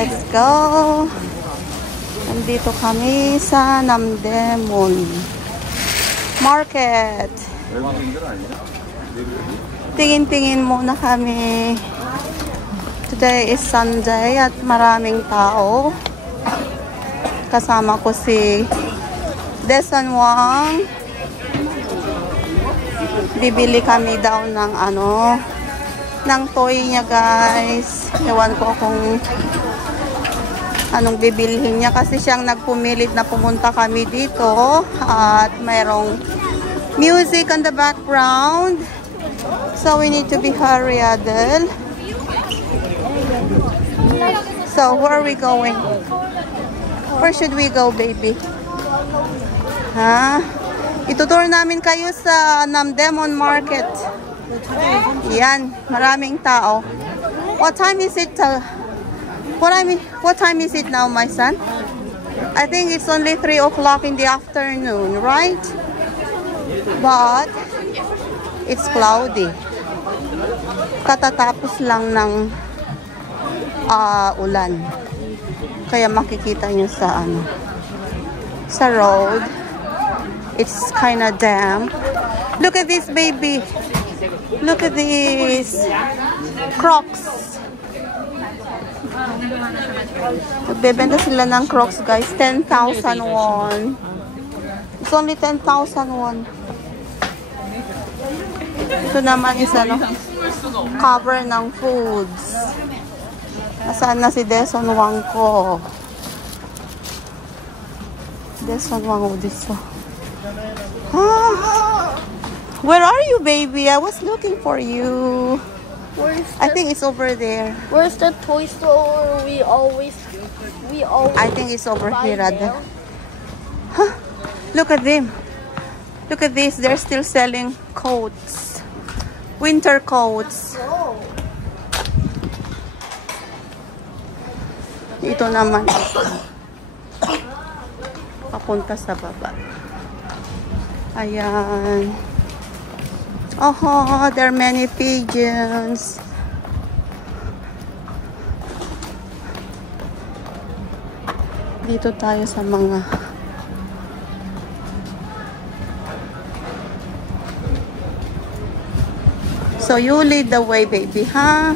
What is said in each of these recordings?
Let's go! Nandito kami sa Namdaemun Market. Tingin-tingin muna kami. Today is Sunday at maraming tao. Kasama ko si Deson Wang. Bibili kami daw ng ng toy niya, guys. Ewan ko kung anong bibilhin niya kasi siyang nagpumilit na pumunta kami dito at mayroong music on the background, so we need to be hurry, Adel. So where are we going? Where should we go, baby? Itutur namin kayo sa Namdaemun Market. Yan, maraming tao. What time is it? What time is it now, my son? I think it's only 3 o'clock in the afternoon, right? But it's cloudy. Katatapos lang ng ulan. Kaya makikita nyo sa sa road. It's kind of damp. Look at this, baby. Look at these Crocs. Nagbebenta sila ng Crocs, guys. 10,000 won. It's only 10,000 won. Ito naman is cover ng foods. Nasaan na si Deson Wang ko? Deson Wang dito. Where are you, baby? I was looking for you. I think it's over there. Where's the toy store we always I think it's over here, Adel. Huh? Look at them. Look at this. They're still selling coats. Winter coats. Oh. Ito naman. Papunta sa baba. Ayan. Oh, there are many pigeons. Dito tayo sa mga So you lead the way, baby, ha?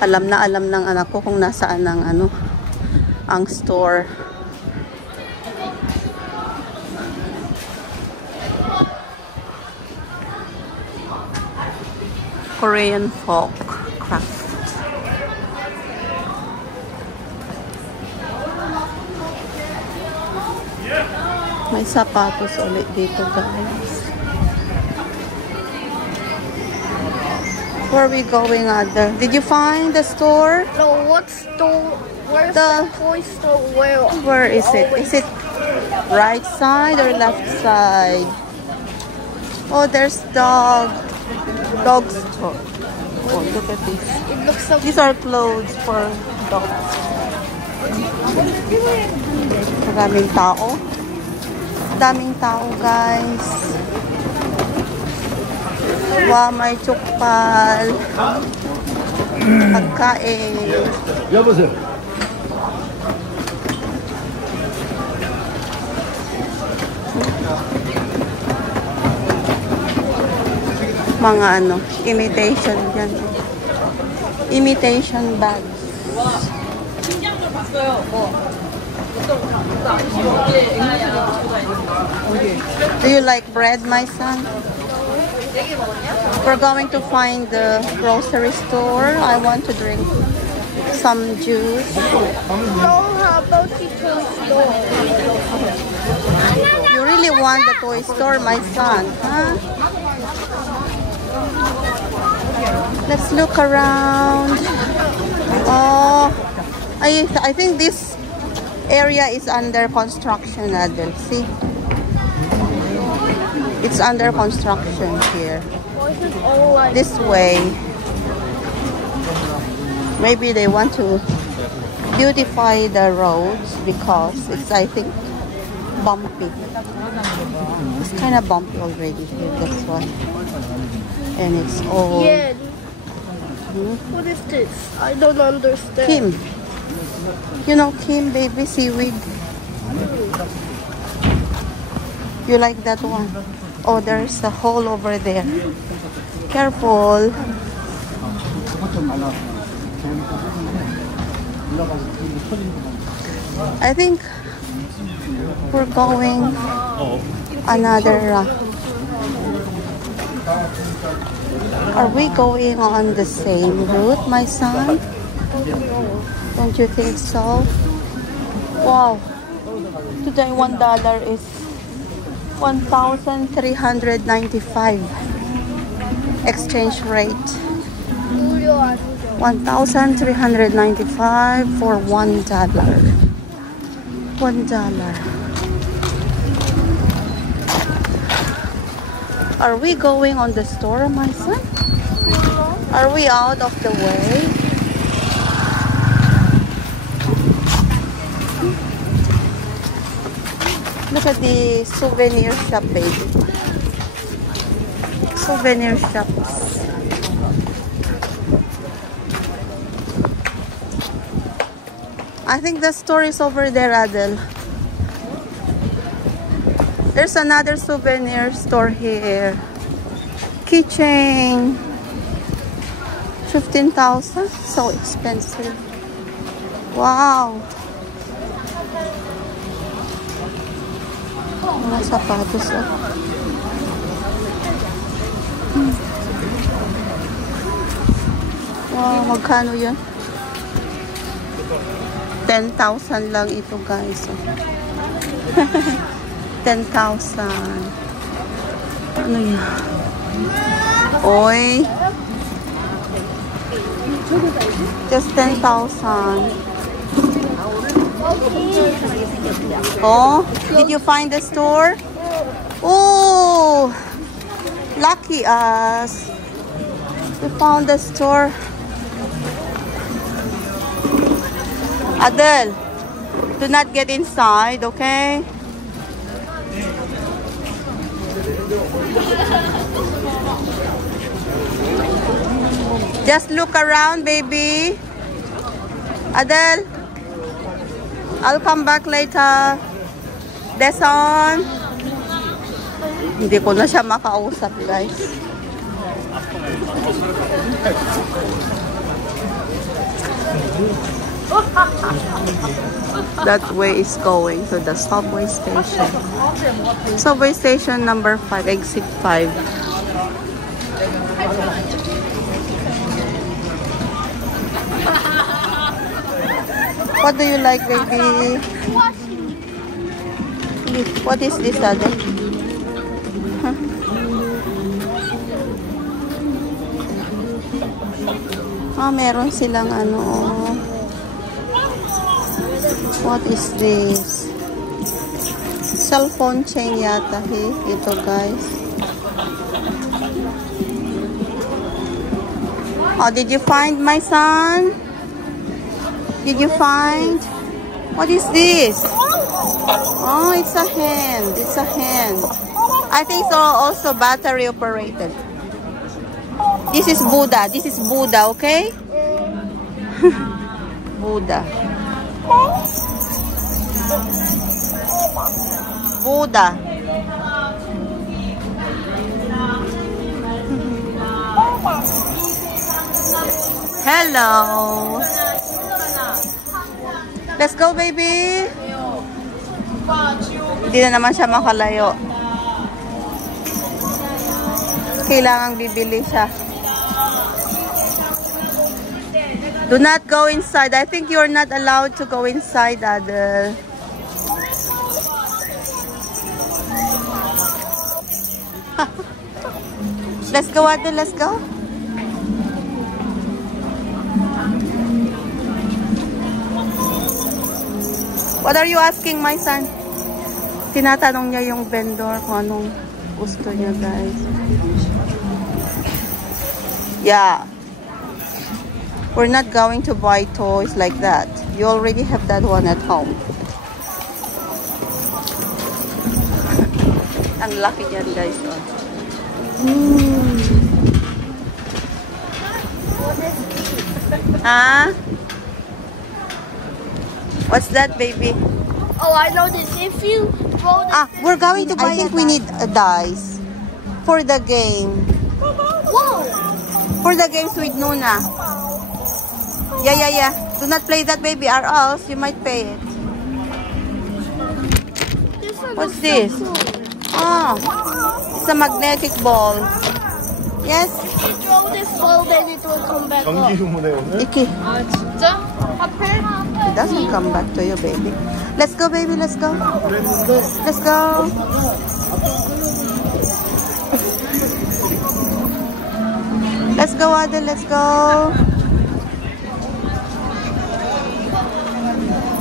Alam ng anak ko kung nasaan ang store. Korean folk craft. May sapatos ulit dito, guys. Where are we going, Ada? Did you find the store? No, what store? Where's the toy store? Where is it? Is it right side or left side? Oh, there's dog store. Oh, look at this. It looks so. These are clothes for dogs. Maraming tao. Daming tao, guys. Wow, may chukpal. Pagkain. Mga imitation yan. Imitation bags. Do you like bread, my son? We're going to find the grocery store. I want to drink some juice. No, how about the toy store? You really want the toy store, my son, huh? Let's look around. Oh, I think this area is under construction, Adel. See? It's under construction here. This way. Maybe they want to beautify the roads because it's, I think, bumpy. It's kind of bumpy already here, that's why. And it's all... Yeah. What is this? I don't understand. Kim. You know Kim, baby seaweed? You like that one? Oh, there's a hole over there. Careful. I think we're going another... are we going on the same route, my son? Don't you think so? Wow. Today $1 is 1,395 exchange rate. 1,395 for $1. $1. Are we going on the store, my son? Are we out of the way? Look at the souvenir shop, baby. Souvenir shops. I think the store is over there, Adel. There's another souvenir store here. Keychain. 15,000. So expensive. Wow. Mga sapatos, oh. Wow, magkano yun? 10,000 lang ito, guys. 10,000. Ano yan? Oy. Just 10,000. Oh, did you find the store? Oh, lucky us. We found the store. Adel, do not get inside, okay? Just look around, baby. Adel, I'll come back later. Deson. Hindi ko na siya makausap, guys. That way is going to the subway station. Subway station number 5, exit 5. What do you like, baby? What is this, Ade? Huh? Ah, meron silang ano. What is this? Cellphone chain yata, hey? Ito, guys. Oh, did you find, my son? Did you find? What is this? Oh, it's a hand. It's a hand. I think it's also battery operated. This is Buddha. This is Buddha, okay? Buddha. Buddha. Hello. Let's go, baby. Hindi na naman siya makalayo. Kailangang bibili siya. Do not go inside. I think you're not allowed to go inside, Adel. Let's go, Adel. Let's go. What are you asking, my son? Tinatanong niya yung vendor kung anong gusto niya, guys. Yeah. We're not going to buy toys like that. You already have that one at home. Ang laki yan, guys. Oh. Huh? What's that, baby? Oh, I know this. If you roll this, We're going to buy. I think we need a dice for the game. whoa! For the games with Nuna. Yeah. Do not play that, baby, or else you might pay it. This one What's looks this? so cool. Oh, it's a magnetic ball. Yes? If you throw this ball, then it will come back up. 전기 휴무네 오늘. Iki. 아 진짜? 하필? It doesn't come back to you, baby. Let's go, baby. Let's go. 그랬는데 Let's go. Let's go, Adel. Let's go.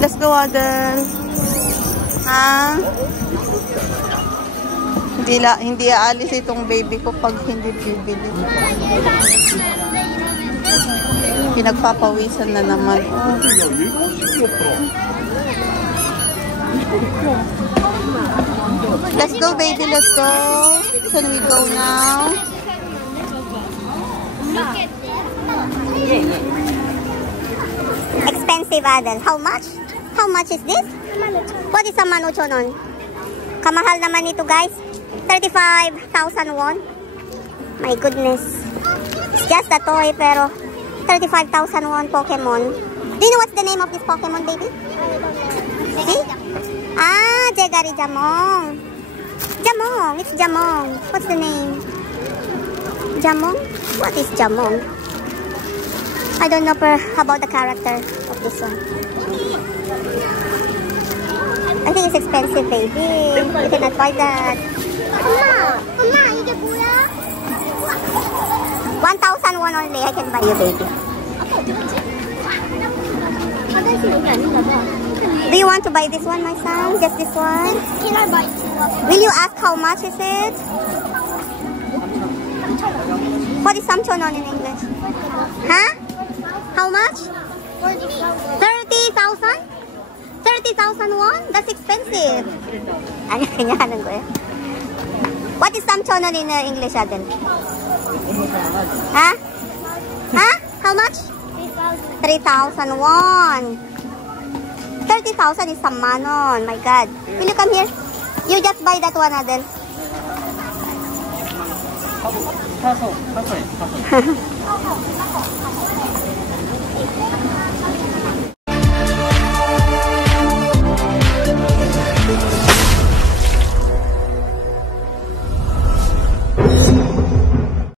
Let's go, Adel. Ha? Hindi aalis itong baby ko pag hindi bibili. Pinagpapawisan na naman. Oh. 야 얘가 신기했더라. Let's go, baby. Let's go. Can we go now? Expensive, Adel. How much? How much is this? What is a 18,000? Kamahal naman ito, guys. 35,000 won. My goodness. It's just a toy, pero 35,000 won Pokemon. Do you know what's the name of this Pokemon, baby? See? Ah, Jegari Jamong. Jamong. It's Jamong. What's the name? Jamong? What is Jamong? I don't know about the character of this one. I think it's expensive, baby. You cannot buy that. 엄마 이게 뭐야? 1,000 won only. I can buy you, baby. 아빠 어디 갔지? 화장실 여기 아닌가 봐. Do you want to buy this one, my son? Just this one? Can I buy two? Will you ask how much is it? What is samchonon in English? Huh? How much? 30,000? 30,000 won? That's expensive. Ano kanyahanan ko eh? What is samchonon in English, Adel? Huh? Huh? How much? 3,000 won. 30,000 is sammanon. My God. Will you come here? You just buy that one, Adel.